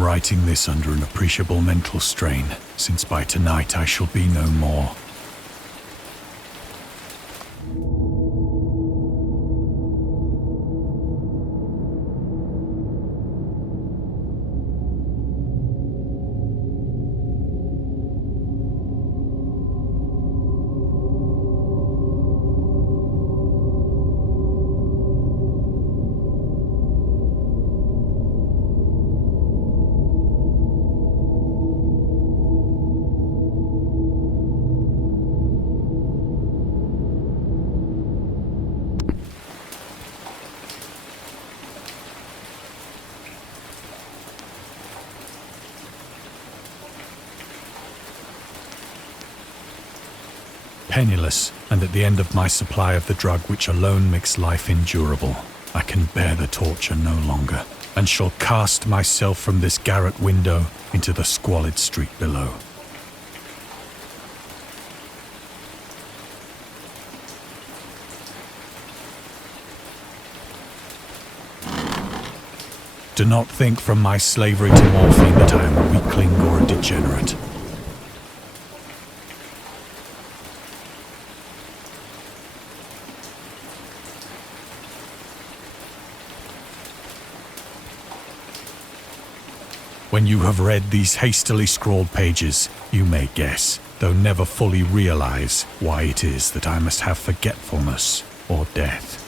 am writing this under an appreciable mental strain, since by tonight I shall be no more. Penniless, and at the end of my supply of the drug which alone makes life endurable, I can bear the torture no longer, and shall cast myself from this garret window into the squalid street below. Do not think from my slavery to morphine that I am a weakling or a degenerate. When you have read these hastily scrawled pages, you may guess, though never fully realize, why it is that I must have forgetfulness or death.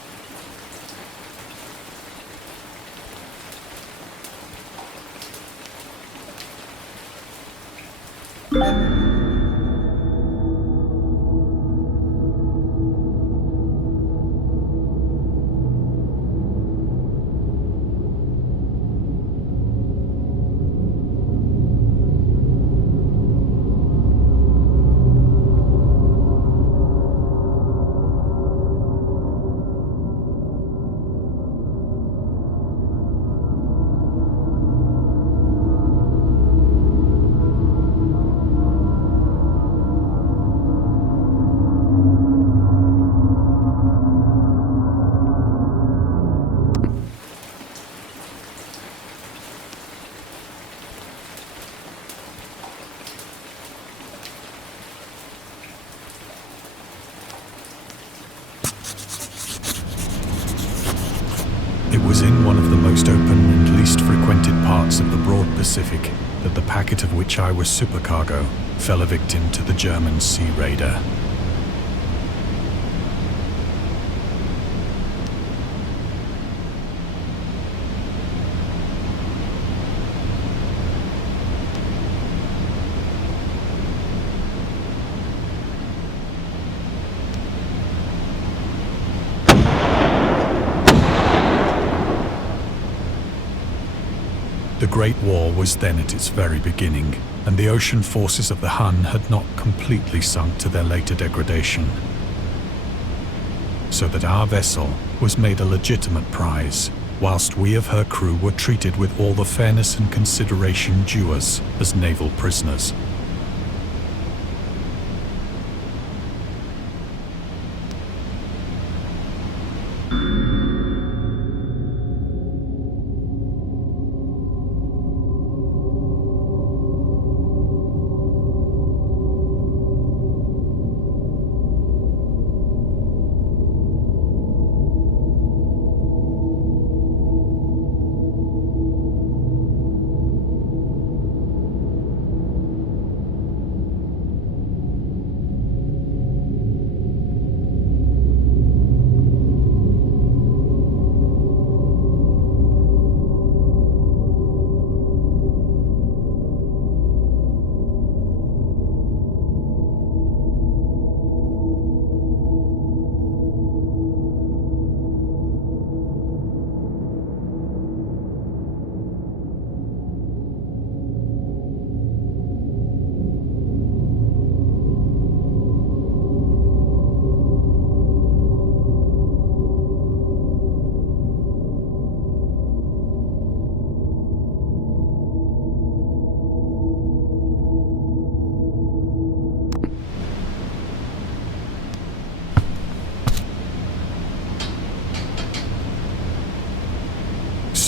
It was in one of the most open and least frequented parts of the broad Pacific that the packet of which I was supercargo fell a victim to the German sea raider. The Great War was then at its very beginning, and the ocean forces of the Hun had not completely sunk to their later degradation. So that our vessel was made a legitimate prize, whilst we of her crew were treated with all the fairness and consideration due us as naval prisoners.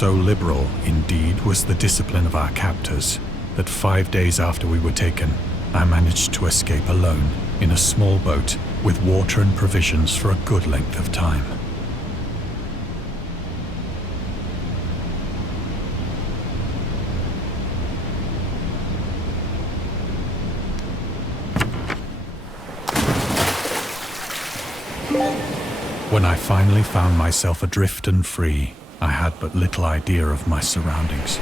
So liberal, indeed, was the discipline of our captors that 5 days after we were taken, I managed to escape alone in a small boat with water and provisions for a good length of time. When I finally found myself adrift and free, I had but little idea of my surroundings.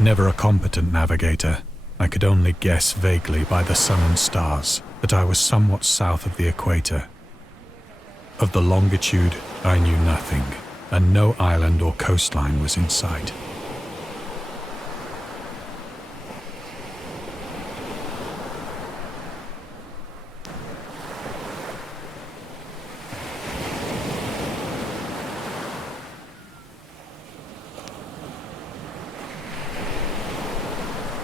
Never a competent navigator, I could only guess vaguely by the sun and stars that I was somewhat south of the equator. Of the longitude, I knew nothing, and no island or coastline was in sight.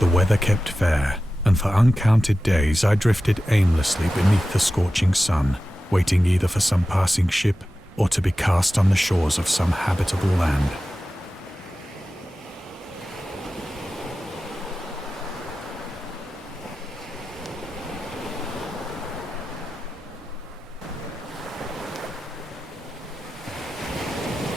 The weather kept fair, and for uncounted days I drifted aimlessly beneath the scorching sun, waiting either for some passing ship or to be cast on the shores of some habitable land.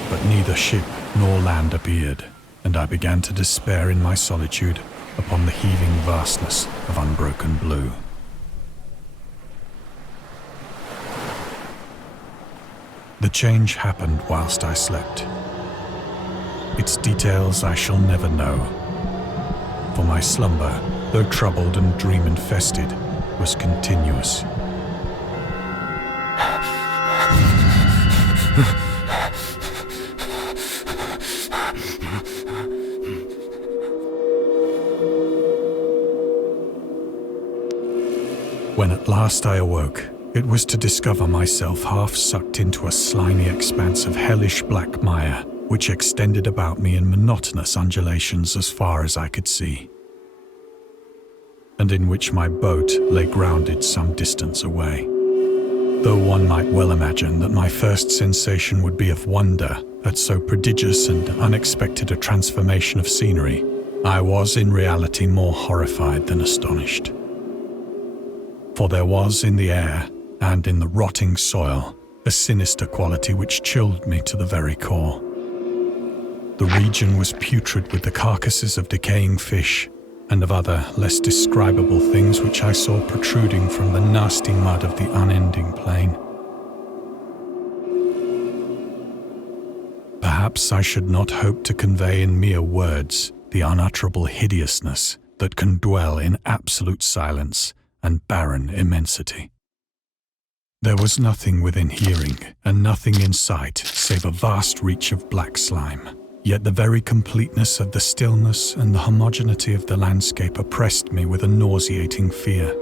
But neither ship nor land appeared, and I began to despair in my solitude upon the heaving vastness of unbroken blue. The change happened whilst I slept. Its details I shall never know, for my slumber, though troubled and dream-infested, was continuous. When at last I awoke, it was to discover myself half sucked into a slimy expanse of hellish black mire, which extended about me in monotonous undulations as far as I could see, and in which my boat lay grounded some distance away. Though one might well imagine that my first sensation would be of wonder at so prodigious and unexpected a transformation of scenery, I was in reality more horrified than astonished. For there was in the air, and in the rotting soil, a sinister quality which chilled me to the very core. The region was putrid with the carcasses of decaying fish, and of other, less describable things which I saw protruding from the nasty mud of the unending plain. Perhaps I should not hope to convey in mere words the unutterable hideousness that can dwell in absolute silence and barren immensity. There was nothing within hearing, and nothing in sight save a vast reach of black slime. Yet the very completeness of the stillness and the homogeneity of the landscape oppressed me with a nauseating fear.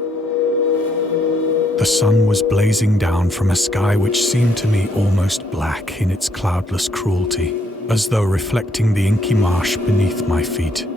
The sun was blazing down from a sky which seemed to me almost black in its cloudless cruelty, as though reflecting the inky marsh beneath my feet.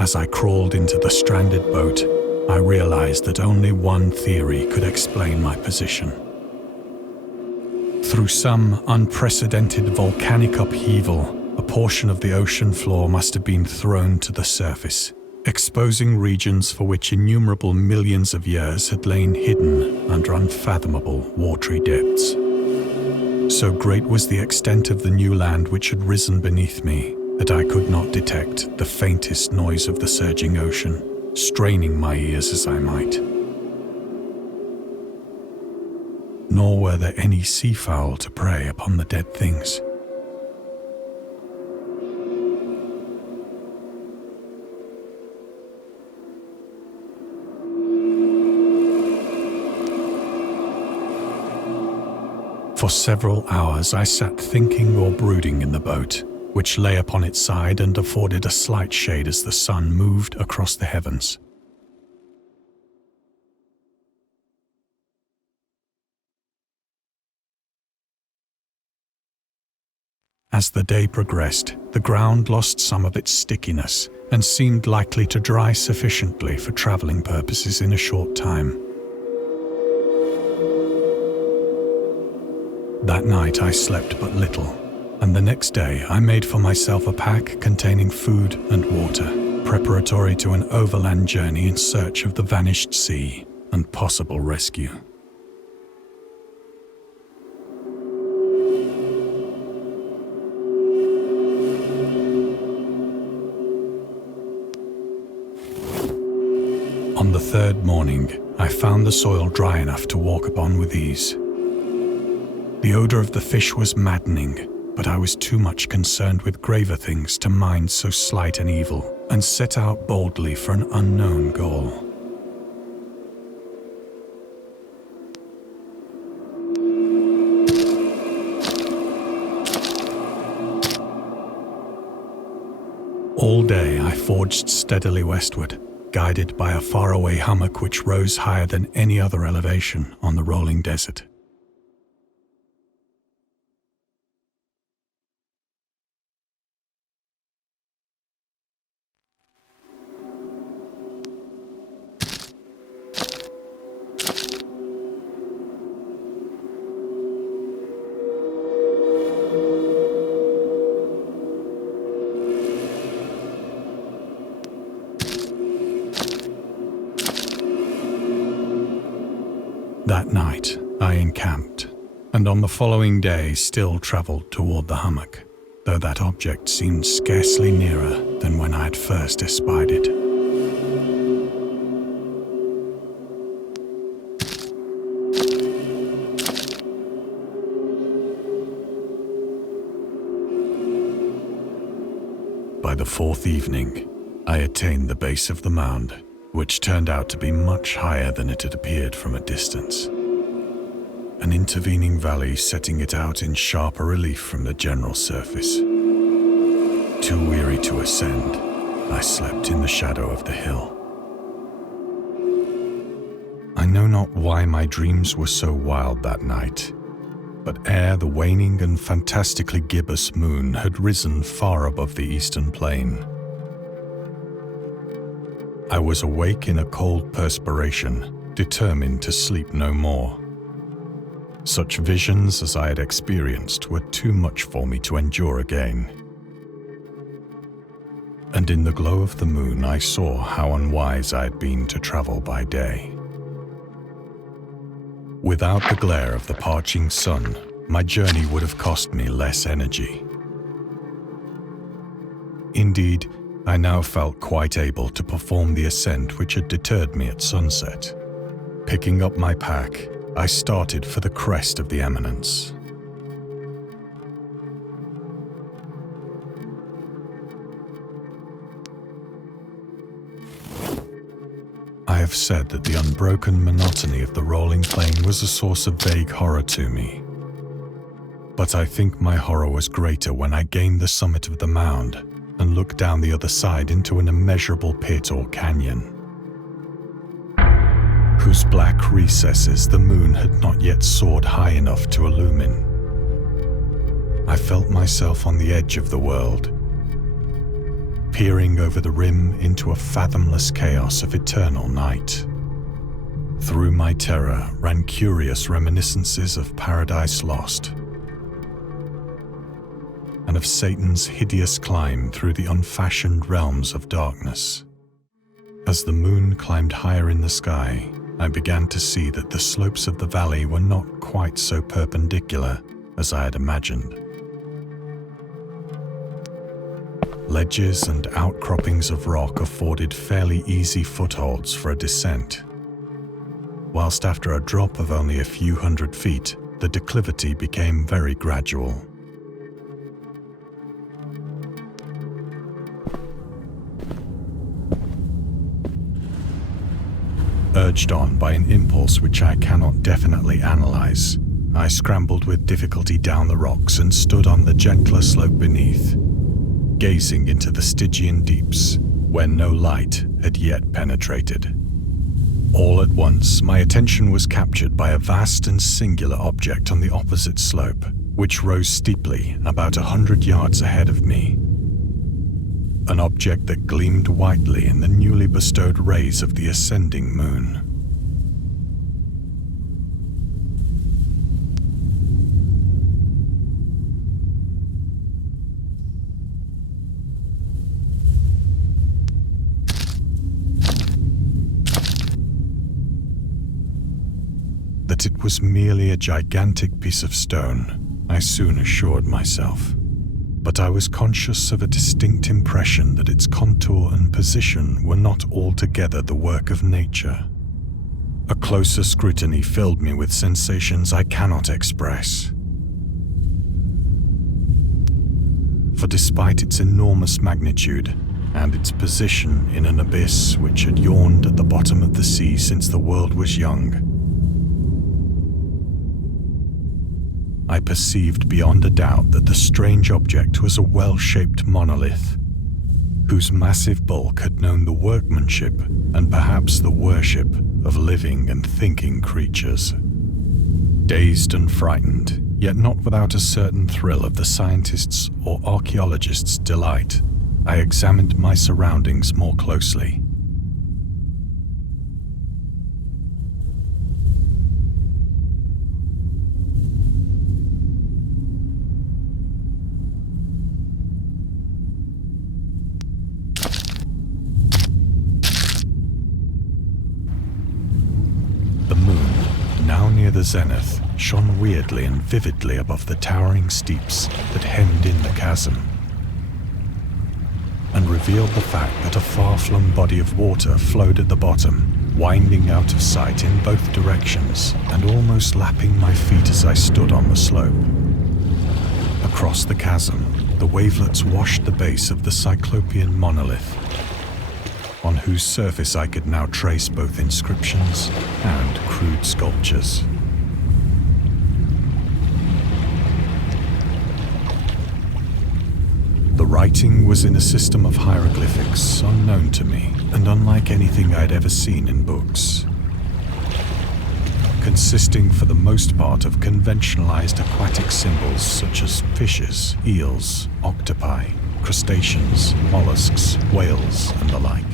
As I crawled into the stranded boat, I realized that only one theory could explain my position. Through some unprecedented volcanic upheaval, a portion of the ocean floor must have been thrown to the surface, exposing regions for which innumerable millions of years had lain hidden under unfathomable watery depths. So great was the extent of the new land which had risen beneath me that I could not detect the faintest noise of the surging ocean, straining my ears as I might. Nor were there any seafowl to prey upon the dead things. For several hours I sat thinking or brooding in the boat, which lay upon its side and afforded a slight shade as the sun moved across the heavens. As the day progressed, the ground lost some of its stickiness and seemed likely to dry sufficiently for traveling purposes in a short time. That night I slept but little, and the next day I made for myself a pack containing food and water, preparatory to an overland journey in search of the vanished sea and possible rescue. On the third morning, I found the soil dry enough to walk upon with ease. The odor of the fish was maddening, but I was too much concerned with graver things to mind so slight an evil, and set out boldly for an unknown goal. All day I forged steadily westward, guided by a faraway hummock which rose higher than any other elevation on the rolling desert. That night, I encamped, and on the following day still travelled toward the hummock, though that object seemed scarcely nearer than when I had first espied it. By the fourth evening, I attained the base of the mound, which turned out to be much higher than it had appeared from a distance. An intervening valley setting it out in sharper relief from the general surface. Too weary to ascend, I slept in the shadow of the hill. I know not why my dreams were so wild that night, but ere the waning and fantastically gibbous moon had risen far above the eastern plain, I was awake in a cold perspiration, determined to sleep no more. Such visions as I had experienced were too much for me to endure again. And in the glow of the moon I saw how unwise I had been to travel by day. Without the glare of the parching sun, my journey would have cost me less energy. Indeed, I now felt quite able to perform the ascent which had deterred me at sunset. Picking up my pack, I started for the crest of the eminence. I have said that the unbroken monotony of the rolling plain was a source of vague horror to me. But I think my horror was greater when I gained the summit of the mound and looked down the other side into an immeasurable pit or canyon, whose black recesses the moon had not yet soared high enough to illumine. I felt myself on the edge of the world, peering over the rim into a fathomless chaos of eternal night. Through my terror ran curious reminiscences of Paradise Lost, and of Satan's hideous climb through the unfashioned realms of darkness. As the moon climbed higher in the sky, I began to see that the slopes of the valley were not quite so perpendicular as I had imagined. Ledges and outcroppings of rock afforded fairly easy footholds for a descent, whilst after a drop of only a few hundred feet, the declivity became very gradual. Urged on by an impulse which I cannot definitely analyze, I scrambled with difficulty down the rocks and stood on the gentler slope beneath, gazing into the Stygian deeps, where no light had yet penetrated. All at once, my attention was captured by a vast and singular object on the opposite slope, which rose steeply about 100 yards ahead of me. An object that gleamed whitely in the newly bestowed rays of the ascending moon. That it was merely a gigantic piece of stone, I soon assured myself. But I was conscious of a distinct impression that its contour and position were not altogether the work of nature. A closer scrutiny filled me with sensations I cannot express. For despite its enormous magnitude and its position in an abyss which had yawned at the bottom of the sea since the world was young, I perceived beyond a doubt that the strange object was a well-shaped monolith, whose massive bulk had known the workmanship and perhaps the worship of living and thinking creatures. Dazed and frightened, yet not without a certain thrill of the scientist's or archaeologist's delight, I examined my surroundings more closely. The zenith shone weirdly and vividly above the towering steeps that hemmed in the chasm, and revealed the fact that a far-flung body of water flowed at the bottom, winding out of sight in both directions and almost lapping my feet as I stood on the slope. Across the chasm, the wavelets washed the base of the cyclopean monolith, on whose surface I could now trace both inscriptions and crude sculptures. The writing was in a system of hieroglyphics unknown to me and unlike anything I'd ever seen in books, consisting for the most part of conventionalized aquatic symbols such as fishes, eels, octopi, crustaceans, mollusks, whales, and the like.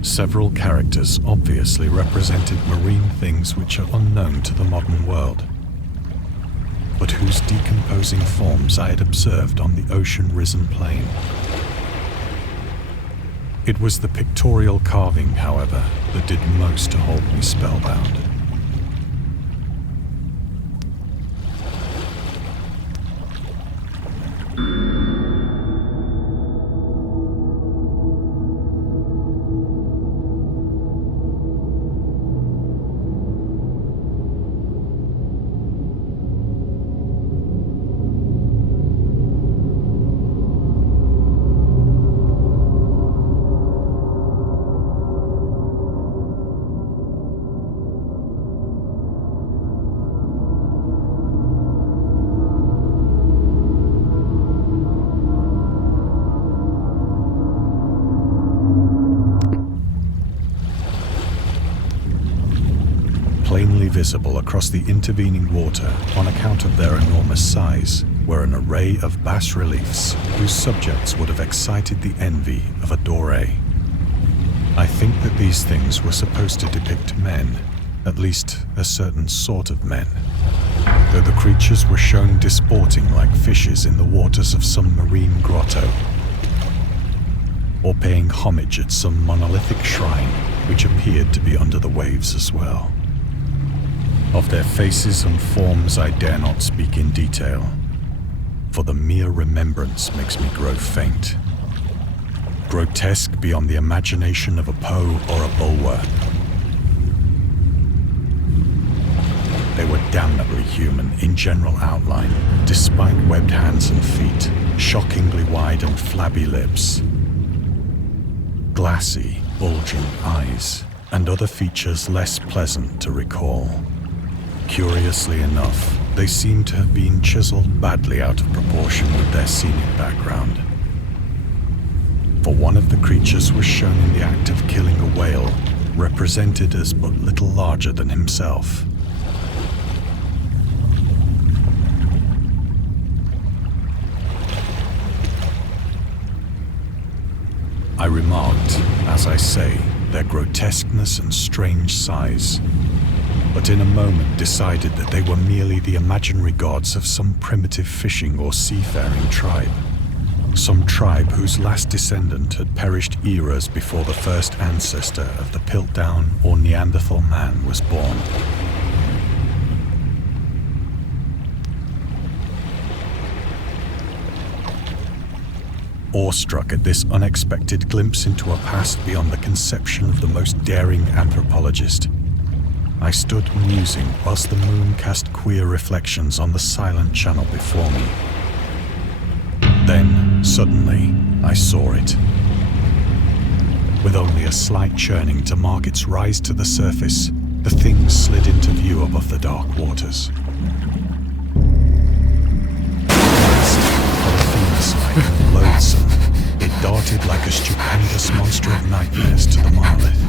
Several characters obviously represented marine things which are unknown to the modern world, but whose decomposing forms I had observed on the ocean-risen plain. It was the pictorial carving, however, that did most to hold me spellbound. Plainly visible across the intervening water on account of their enormous size were an array of bas-reliefs whose subjects would have excited the envy of a Doré. I think that these things were supposed to depict men, at least a certain sort of men, though the creatures were shown disporting like fishes in the waters of some marine grotto. or paying homage at some monolithic shrine which appeared to be under the waves as well. Of their faces and forms I dare not speak in detail, for the mere remembrance makes me grow faint. Grotesque beyond the imagination of a Poe or a Bulwer. They were damnably human in general outline, despite webbed hands and feet, shockingly wide and flabby lips, glassy, bulging eyes, and other features less pleasant to recall. Curiously enough, they seem to have been chiseled badly out of proportion with their scenic background. For one of the creatures was shown in the act of killing a whale, represented as but little larger than himself. I remarked, as I say, their grotesqueness and strange size, but in a moment decided that they were merely the imaginary gods of some primitive fishing or seafaring tribe. Some tribe whose last descendant had perished eras before the first ancestor of the Piltdown or Neanderthal man was born. Awestruck at this unexpected glimpse into a past beyond the conception of the most daring anthropologist, I stood musing whilst the moon cast queer reflections on the silent channel before me. Then, suddenly, I saw it. With only a slight churning to mark its rise to the surface, the thing slid into view above the dark waters. Polyphemus-like and loathsome, it darted like a stupendous monster of nightmares to the monolith,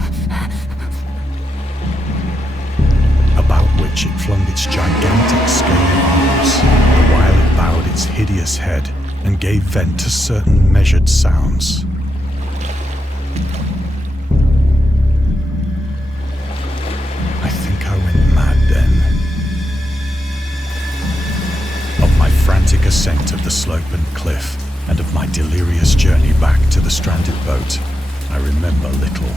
about which it flung its gigantic scaly arms, the while it bowed its hideous head and gave vent to certain measured sounds. I think I went mad then. Of my frantic ascent of the slope and cliff, and of my delirious journey back to the stranded boat, I remember little.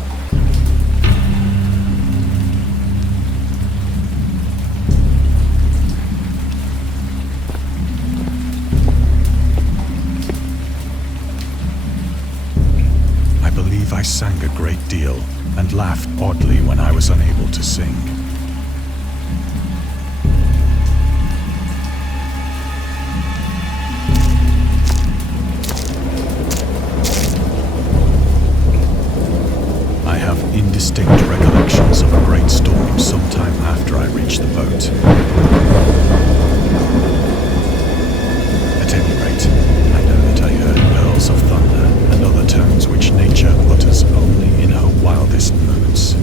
I sang a great deal and laughed oddly when I was unable to sing. I have indistinct recollections of a great storm sometime after I reached the boat. At any rate, I know that I heard pearls of thunder and other tones which nature utters only in her wildest moods.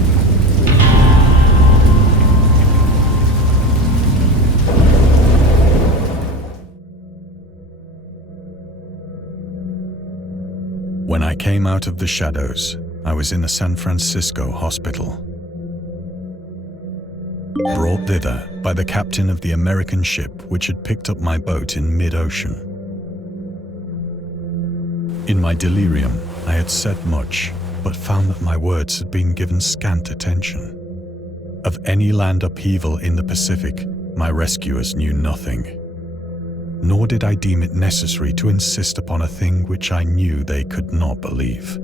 When I came out of the shadows, I was in a San Francisco hospital. Brought thither by the captain of the American ship which had picked up my boat in mid-ocean. In my delirium, I had said much, but found that my words had been given scant attention. Of any land upheaval in the Pacific, my rescuers knew nothing. Nor did I deem it necessary to insist upon a thing which I knew they could not believe.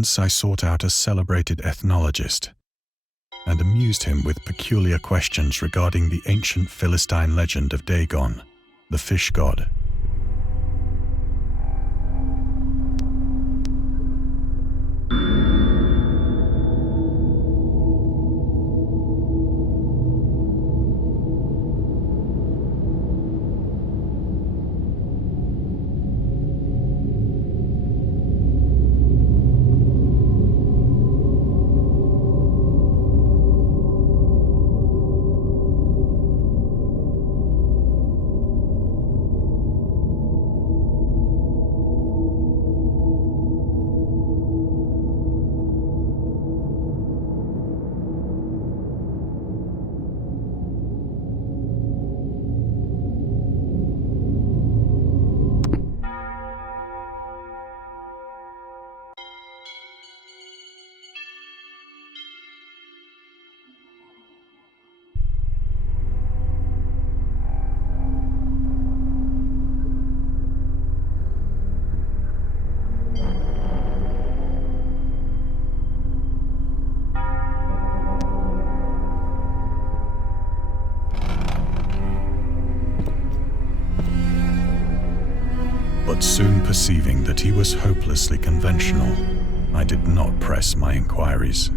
Once I sought out a celebrated ethnologist and amused him with peculiar questions regarding the ancient Philistine legend of Dagon, the fish god. But soon perceiving that he was hopelessly conventional, I did not press my inquiries.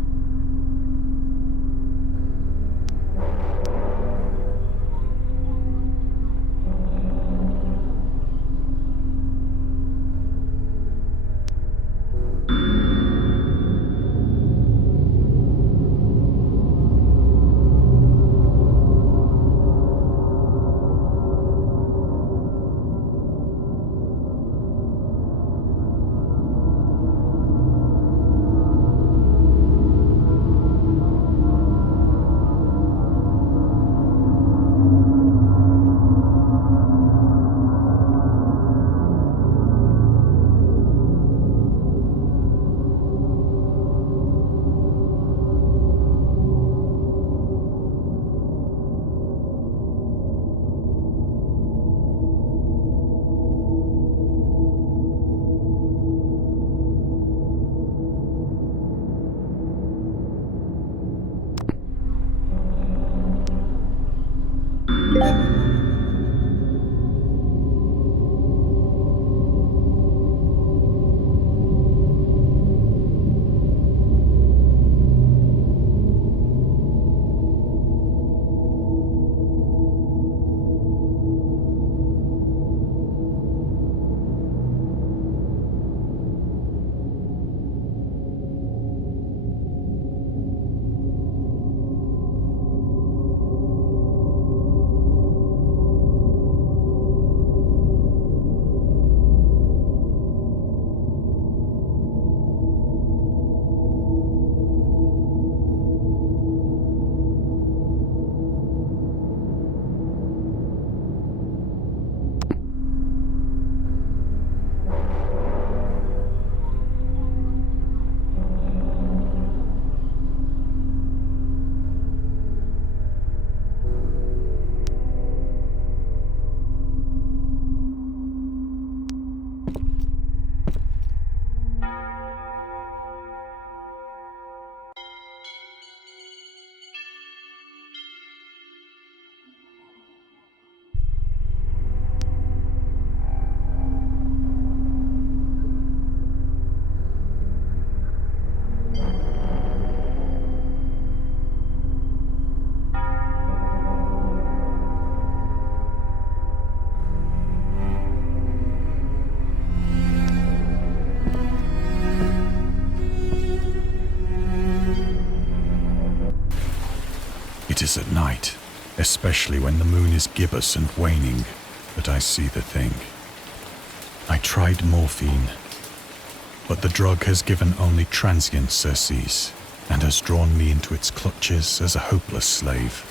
It is at night, especially when the moon is gibbous and waning, that I see the thing. I tried morphine, but the drug has given only transient surcease and has drawn me into its clutches as a hopeless slave.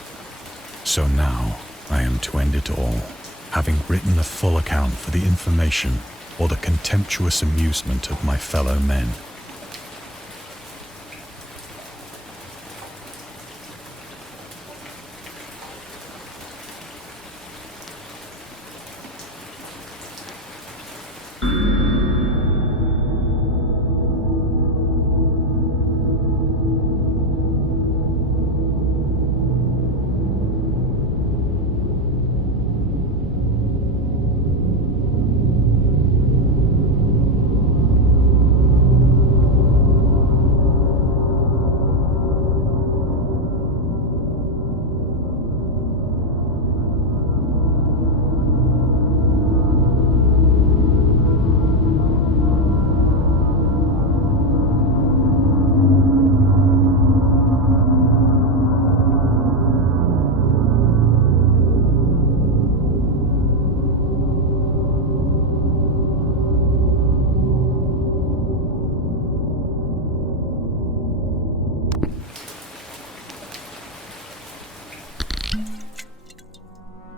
So now I am to end it all, having written a full account for the information or the contemptuous amusement of my fellow men.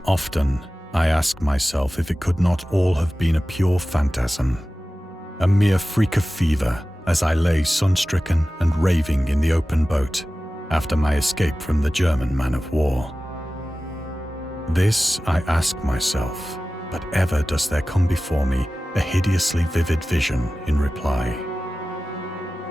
Often, I ask myself if it could not all have been a pure phantasm, a mere freak of fever as I lay sun-stricken and raving in the open boat after my escape from the German man-of-war. This I ask myself, but ever does there come before me a hideously vivid vision in reply.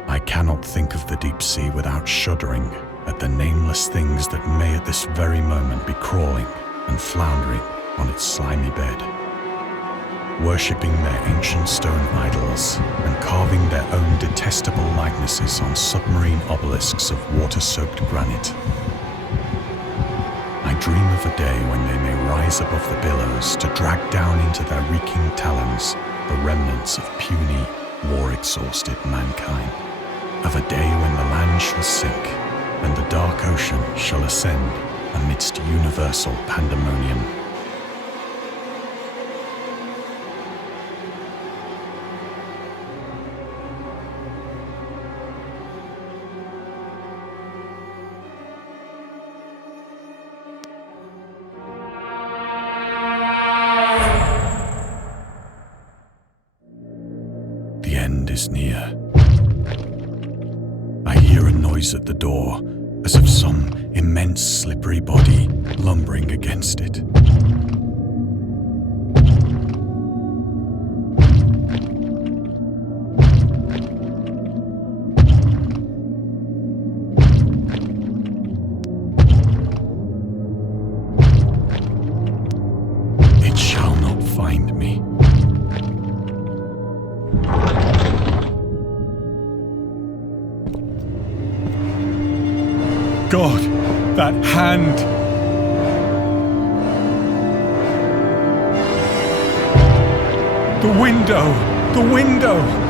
I cannot think of the deep sea without shuddering at the nameless things that may at this very moment be crawling and floundering on its slimy bed, worshipping their ancient stone idols and carving their own detestable likenesses on submarine obelisks of water-soaked granite. I dream of a day when they may rise above the billows to drag down into their reeking talons the remnants of puny, war-exhausted mankind. Of a day when the land shall sink and the dark ocean shall ascend amidst universal pandemonium. The end is near. I hear a noise at the door, as of some immense slippery body lumbering against it. It shall not find me. God, that hand! The window! The window!